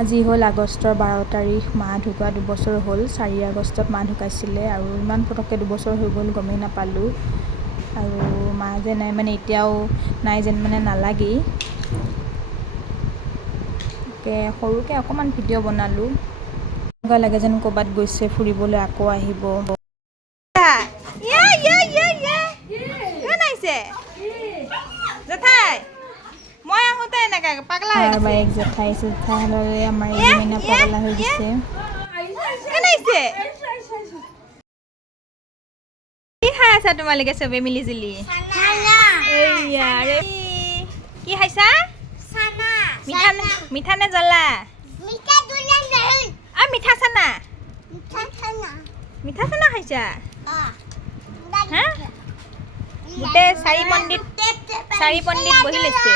আজি হ'ল আগষ্টৰ 12 তাৰিখ। মা ঢুকুৱা 2 বছৰ হ'ল। 4 আগষ্টত মা ঢুকাইছিলে আৰু ইমান পটককৈ 2 বছৰ হৈ গ'ল গমেই নাপালোঁ। আৰু মা যে নাই মানে এতিয়াও নাই যেন মানে নালাগেই। সৰুকৈ অকণমান ভিডিঅ' বনালোঁ। এনেকুৱা লাগে যেন ক'ৰবাত গৈছে ফুৰিবলৈ, আকৌ আহিব। মই আহোঁতে এনেকৈ পাগলা হৈ আমাৰ গৈছে। এক জেঠাই আছে, জেঠাইহঁতৰে আমাৰ এই মইনা পাগলা হৈ গৈছে। কি খাই আছা তোমালোকে চবে মিলি জুলি? কি খাইছা? মিঠা নে জ্বলা? মিঠা চানা। মিঠা চানা খাইছা? হা? গোটেই চাৰি পণ্ডিত বহি লৈছে।